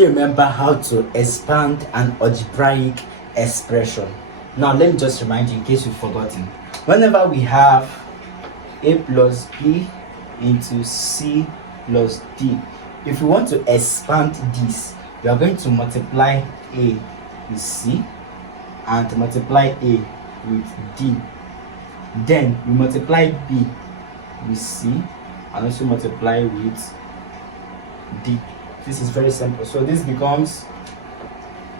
still remember how to expand an algebraic expression. Now let me just remind you in case you've forgotten. Whenever we have a plus b into c plus d, if we want to expand this, we are going to multiply a with c and multiply a with d. Then we multiply b with c and also multiply with d. This is very simple. So this becomes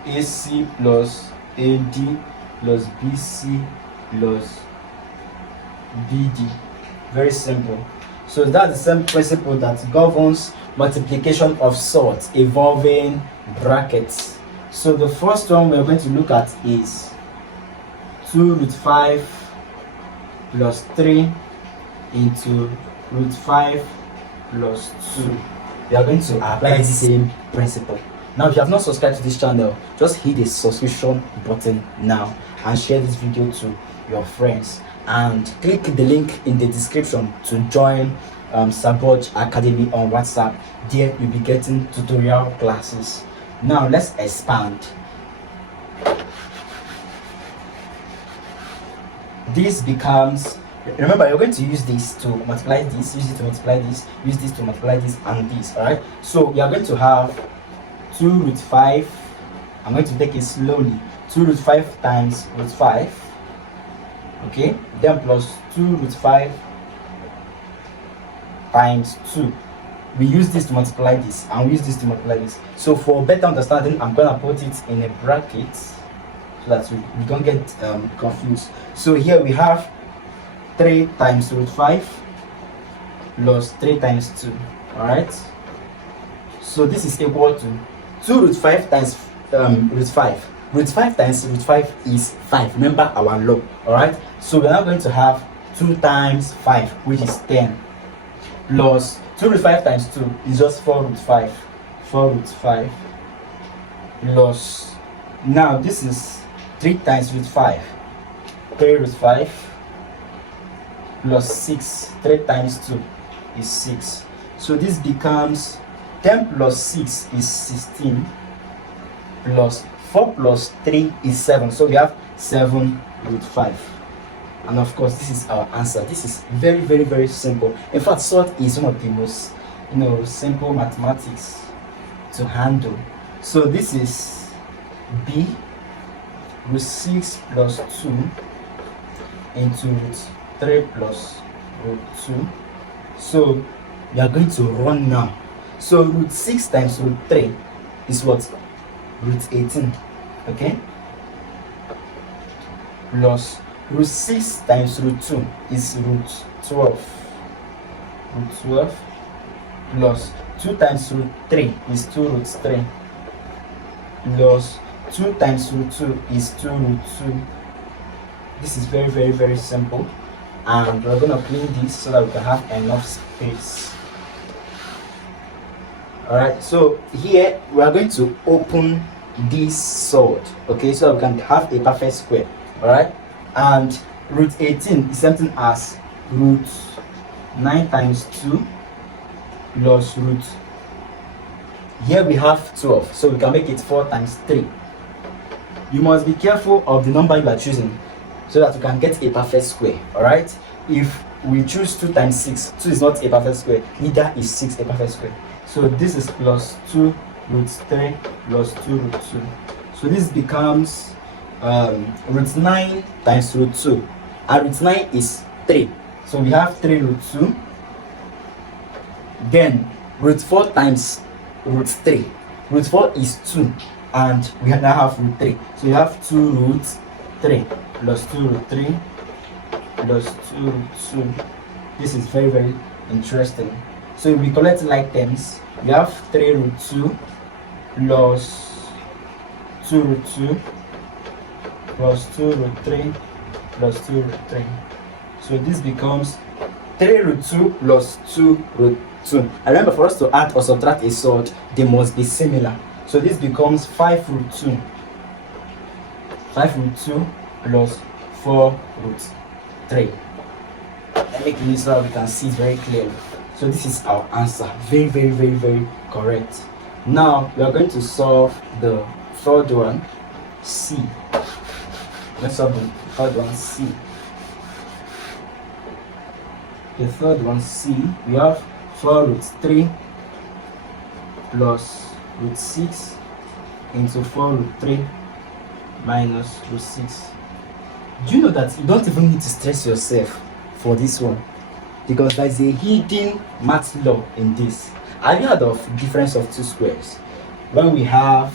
ac plus ad plus bc plus bd. Very simple. So that's the same principle that governs multiplication of sorts involving brackets. So the first one we're going to look at is 2 root 5 plus 3 into root 5 plus 2. We are going to apply the same principle. Now, if you have not subscribed to this channel, just hit the subscription button now and share this video to your friends, and click the link in the description to join Surds Academy on WhatsApp. There you'll be getting tutorial classes. Now let's expand. This becomes, remember, you're going to use this to multiply this, use it to multiply this, use this to multiply this and this. All right, so we are going to have 2 root 5. I'm going to take it slowly. 2 root 5 times root 5, okay, then plus 2 root 5 times 2. We use this to multiply this and we use this to multiply this. So for better understanding, I'm gonna put it in a bracket so that we don't get confused. So here we have 3 times root 5 plus 3 times 2. All right, so this is equal to 2 root 5 times root 5. Root 5 times root 5 is 5. Remember our law. All right, so we're now going to have 2 times 5, which is 10, plus 2 root 5 times 2 is just 4 root 5. 4 root 5 plus, now this is 3 times root 5. 3 root 5 plus 6. 3 times 2 is 6. So this becomes 10 plus 6 is 16, plus 4 plus 3 is 7. So we have 7 root 5. And of course, this is our answer. This is very, very, very simple. In fact, sort is one of the most, simple mathematics to handle. So this is b root 6 plus 2 into root 3 plus root 2. So we are going to run now. So root 6 times root 3 is what? Root 18. Okay? Plus root 6 times root 2 is root 12. Root 12 plus 2 times root 3 is 2 root 3 plus 2 times root 2 is 2 root 2. This is very, very, very simple. And we're going to clean this so that we can have enough space. Alright, so here we are going to open this sword, okay, so that we can have a perfect square. Alright, and root 18 is something as root 9 times 2 plus root, here we have 12, so we can make it 4 times 3. You must be careful of the number you are choosing so that you can get a perfect square. Alright, if we choose 2 times 6, 2 is not a perfect square, neither is 6 a perfect square. So this is plus 2 root 3 plus 2 root 2. So this becomes root 9 times root 2. And root 9 is 3. So we have 3 root 2. Then root 4 times root 3. Root 4 is 2. And we now have root 3. So you have 2 root 3 plus 2 root 3 plus 2 root 2. This is very, very interesting. So if we collect like terms, we have 3 root 2 plus 2 root 2 plus 2 root 3 plus 2 root 3. So this becomes 3 root 2 plus 2 root 2. And remember, for us to add or subtract a sword, they must be similar. So this becomes 5 root 2. 5 root 2 plus 4 root 3. Let me clean so that we can see it very clearly. So this is our answer. Very, very, very, very correct. Now we are going to solve the third one, C. Let's solve the third one, C. The third one, C, we have 4 root 3 plus root 6 into 4 root 3 minus root 6. Do you know that you don't even need to stress yourself for this one? Because there is a hidden math law in this. Have you heard of difference of two squares? When we have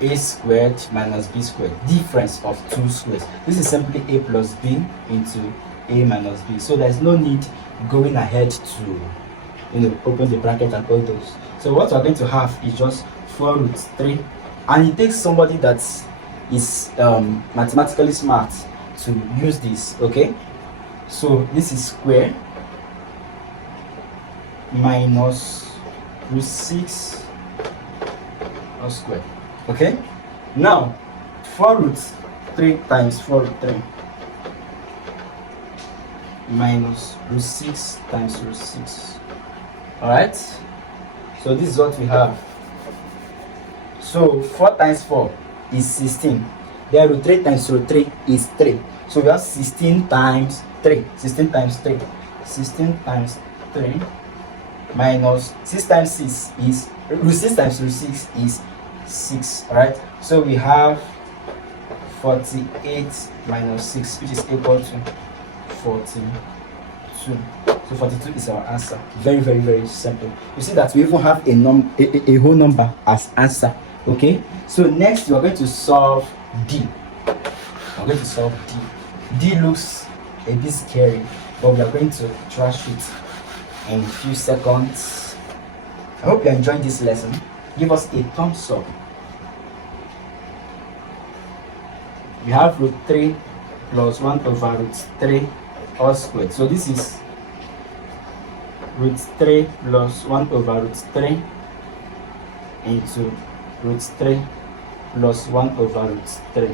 a squared minus b squared, difference of two squares. This is simply a plus b into a minus b. So there's no need going ahead to open the bracket and all those. So what we're going to have is just 4 root 3, and it takes somebody that is mathematically smart to use this. Okay, so this is square minus root 6 all squared. Okay, now 4 root 3 times 4 root 3 minus root 6 times root 6. All right, so this is what we have. So 4 times 4 is 16. Then root 3 times root 3 is 3. So we have 16 times 3. 16 times 3. 16 times 3 minus 6 times 6 is root 6 times root 6 is 6. All right, so we have 48 minus 6, which is equal to 42. So 42 is our answer. Very, very, very simple. You see that we even have a whole number as answer. Okay, so next we are going to solve D. We're going to solve D. D looks a bit scary, but we are going to trash it in a few seconds. I hope you are enjoying this lesson. Give us a thumbs up. We have root 3 plus 1 over root 3 all squared. So this is root 3 plus 1 over root 3 into root 3 plus 1 over root 3.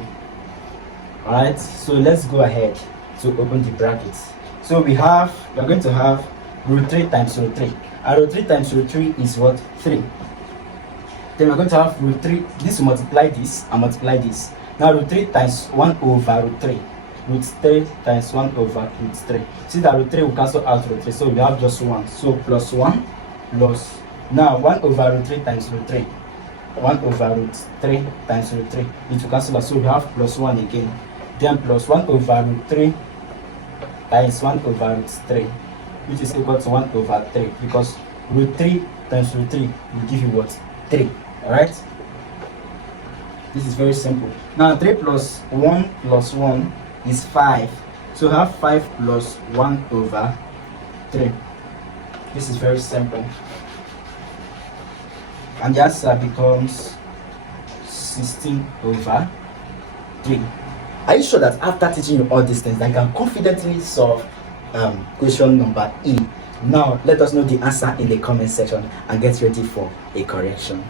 Alright, so let's go ahead to open the brackets. So we are going to have root 3 times root 3. And root 3 times root 3 is what? 3. Then we're going to have root 3. This will multiply this and multiply this. Now root 3 times 1 over root 3. Root 3 times 1 over root 3. See that root 3 will cancel out root 3. So we have just 1. So plus 1 plus. Now 1 over root 3 times root 3. 1 over root 3 times root 3. It will cancel out. So we have plus 1 again. Then plus 1 over root 3 times 1 over root 3. Which is equal to 1 over 3. Because root 3 times root 3 will give you what? 3. Alright? This is very simple. Now 3 plus 1 is 5. So have 5 plus 1 over 3. This is very simple. And the answer becomes 16 over 3. Are you sure that after teaching you all these things, I can confidently solve question number E? Now let us know the answer in the comment section and get ready for a correction.